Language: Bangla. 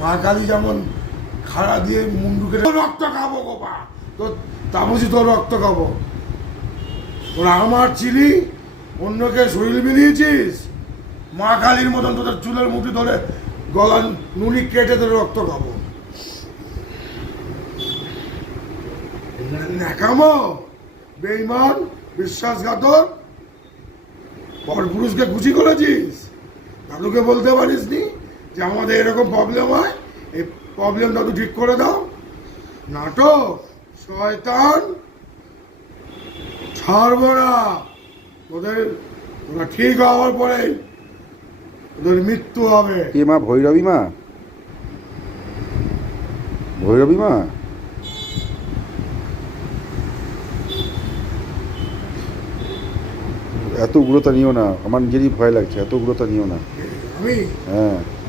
মা কালী যেমন খাড়া দিয়ে মুন্ডুকে কেটে রক্ত খাব গোপা। তোর তাপসি তোর রক্ত খাব। তোরা আমার চিলি অন্যকে শরীর মিলিয়েছিস? মা কালীর মতন তোদের চুলের মুঠি ধরে গলা নুনি কেটে তোর রক্ত খাব। ন্যাকামো বেইমান বিশ্বাসঘাতক পরপুরুষকে খুশি করেছিস? দাদুকে বলতে পারিস নি যে আমাদের এরকম প্রবলেম হয় এই প্রবলেম দাদু ঠিক করে দাও। নাটক শয়তান ছাড়বো না। ওদের ওরা ঠিক হওয়ার পরেই ওদের মৃত্যু হবে। কে মা? ভৈরবী মা? ভৈরবী মা? এত উগ্রতা নিও না। আমার নিজেরই ভয় লাগছে এত উগ্রতা নিও না। আমি? হ্যাঁ।